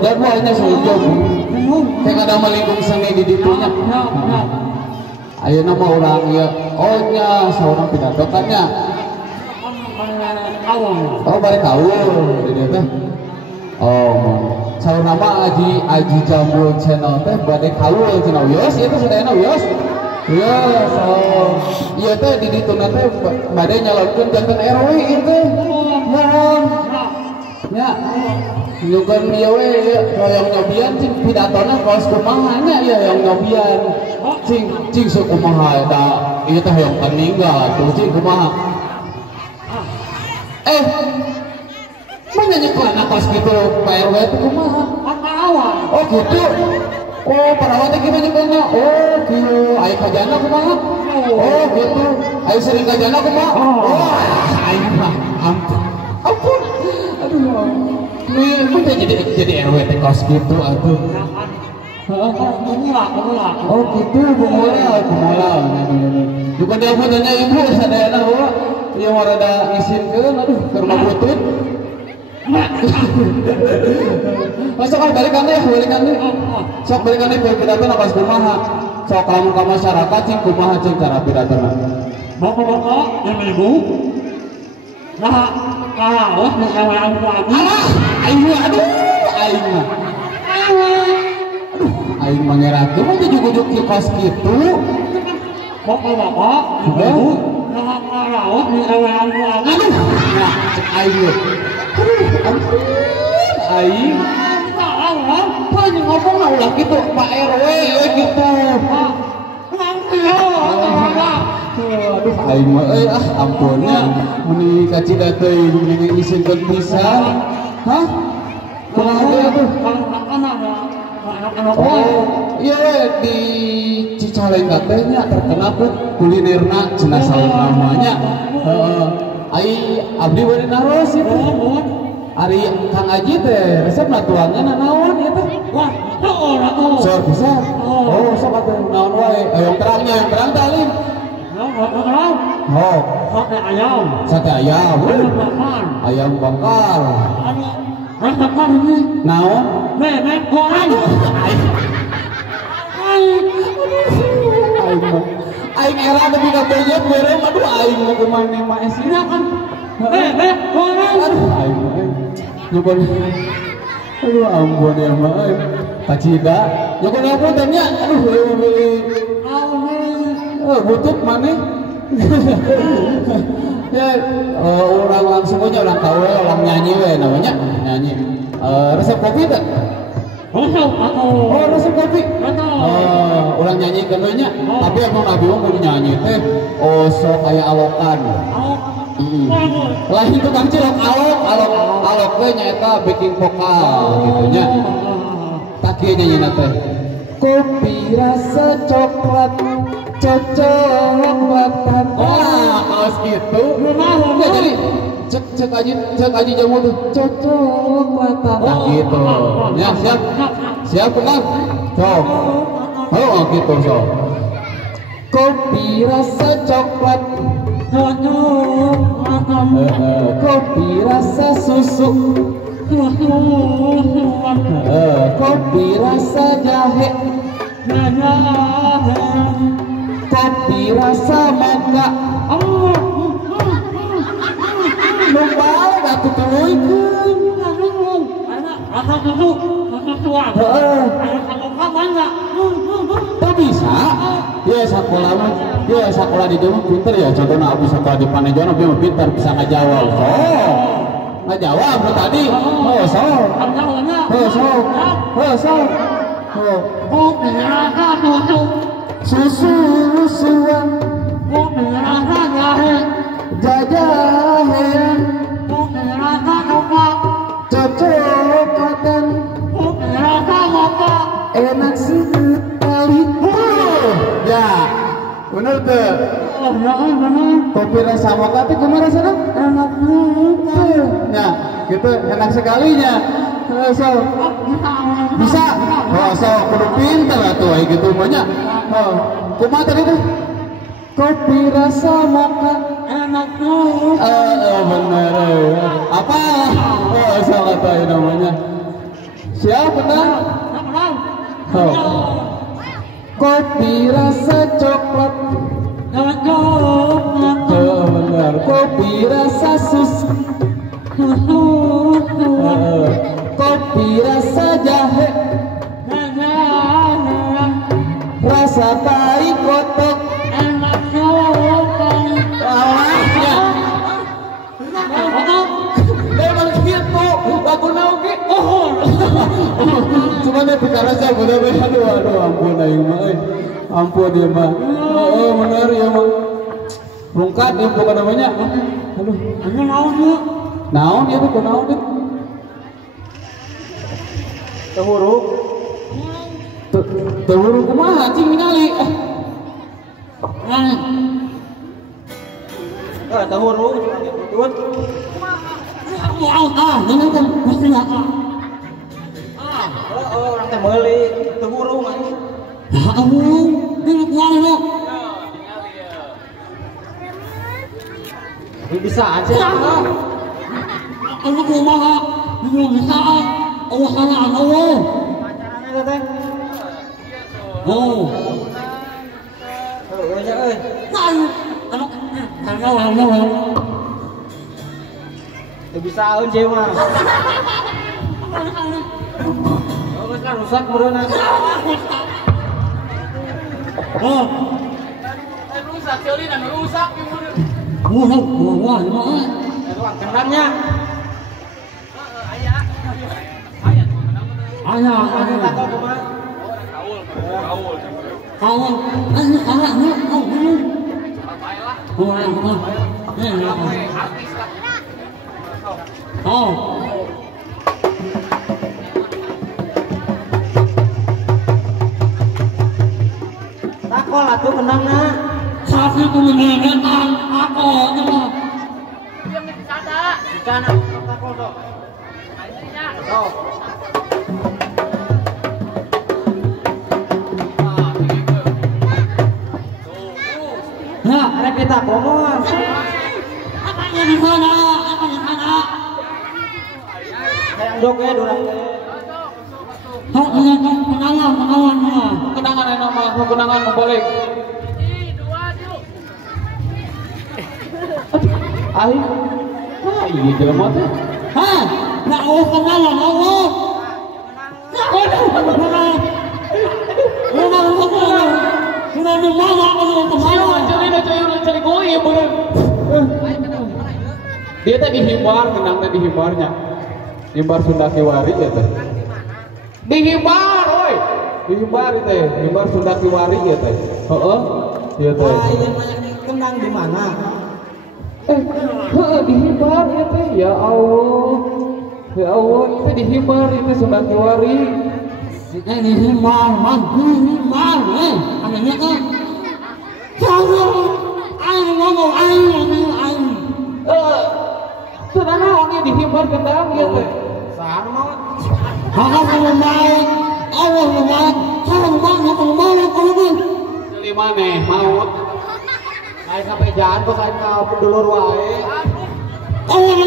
dan hanya sujud kayak ada melingkung seni di ditunya ayo nama orang ya ohnya seorang pidato kannya oh balik kawul di dia teh oh seorang nama Aji Jambul channel teh balik kawul channel wios itu sedayana wios wios oh iya teh di dituna teh badai nyalonkeun janten RW itu ya nyugan dia we yang nyobian cing pidatona kaos kumaha nya ya yang nyobian cing sukumaha eta ieu teh yang meninggal tuh cing kumaha mana nyekelana kaos kitu Pak RW teh kumaha parawat oh gitu oh parawat teh gimana nyekelana oh kieu aya kajana kumaha oh gitu aya sering kajana kumaha oh aya mah ampun aduh nih udah jadi RW teh kaos gitu atuh oh gitu kumula juga dia fotonya ibu sadayana bahwa yang rada ngisinkeun aduh ke rumah butut masuk kan balikan deh sok balikan deh pidato na kaos kumaha sok lamun ka masyarakat cing kumaha cing cara pidatona bapak-bapak ibu nah kalau mengawan lagi aduh aing mangerakeun mah jujuk di kos kitu bapak-bapak ibu nah kalau mengawan lagi nah cek aing aing apa yang ngomong lah ulah gitu Pak RW gitu aduh aing mah ampunnya meni kacida teh meni isinkeun pisan hah kumaha teh atuh oh iya we di Cicalengka teh nya terkenal ku kulinerna cenah saur namanya heeh ai abdi bade naros itu ari Kang Aji teh resepna tuangan naon ieu teh wah naon sok bisa oh sok atuh naon wae yang terang teh alim oh sate ayam ayam bakar naon bebek goreng aing era tapi ka bejep goreng aduh aing mah kumane mah esina kan bebek goreng aduh aing nyokon aduh ampun ya mah kacida nyokon ampun tanya aduh butut mana ya orang langsung aja orang tahu orang nyanyi we namanya nyanyi resep kopi tak resep kopi orang nyanyi kenunya tapi emang nabi mau nyanyi teh sok kayak alokan lah itu kan cilok alok we nyaeta baking vokal gitunya tak kieu nyanyi teh kopi rasa coklat cocok buatan kaos gitu ya jadi cek aja jamu tuh cocok buatan gitu ya siap benar sok oh gitu sok kopi rasa coklat kopi rasa susu kopi rasa jahe kopi rasa mangga lumbal gak tutuluykeun rasa susu rasa suam tak bisa dia sekolah di Jawa pinter ya contohnya abis sekolah di Panejono dia pinter bisa ngajawab ngajawab lo tadi kopi rasa susuan kopi rasa jahe jajahan kopi rasa cocokan kopi rasa moka enak sekali ya bener tuh kopi rasa moka itu gimana rasanya enak sekali ya gitu enak sekalinya bisa kudu pinter atuh gitu banyak kumaha tadi tuh kopi rasa moka enak bener apa sok atuh namanya Siapa benar? Oh. Kopi rasa coklat. Oh, benar. Kopi rasa susu. Kopi rasa jahe. Rasa tai kotok. Awalnya. Memang gitu. Lagu nauke. Cuma dia bicara saya benar-benar aduh ampun aing mah ampun dia mah oh benar ya mah rungkat ya bukan namanya aduh anu naon ya tuh naon deh tehuruk tehuruk kumaha cing ningali tehuruk betul ini kan pasti orang teh meuli teu hurung atuh. Ya Allah, ini kuali lo. Bisa aja. Aku kumaha, belum bisa. Allah sana Allah. Pacarannya teh. Oh. Euy euy. Teu bisa euy mah. Oh, kan rusak berenang. Oh. Rusak, Jolina rusak gimana? Wah, gimana? Ruang kendangnya. Ayah. Takut kumaha? Kaul. Oh. Takol atuh kenangna. Sapi ku menengetan aku nya. Diam di sana. Di sana takol dong. Oh. Nah, ada kita ngomong. Apanya di sana? Sayang dok ya durang teh. Kenangan nama kenangan balik. Ai. Nah, ini jelema teh. Hah? Nah, kenangan Allah. Dia tadi himbar, kenangnya di himbarnya. Himbar Sunda Kiwari ya teh. Dihimbar, oi. Dihimbar itu, himbar Sunda Kiwari ya teh. Heeh. Iya teh. Kenang di mana? Dihimbar ya teh. Ya Allah. Ya Allah, itu dihimbar itu Sunda Kiwari. Dihimbar, dihimbar, anehnya kan. Aing ngomong aing. Saudara orangnya dihimbar kendang ya teh. Saan mau? Allah Jeli maneh maut. Lain sampai jalan kok kain ka pedulur wae. Allah.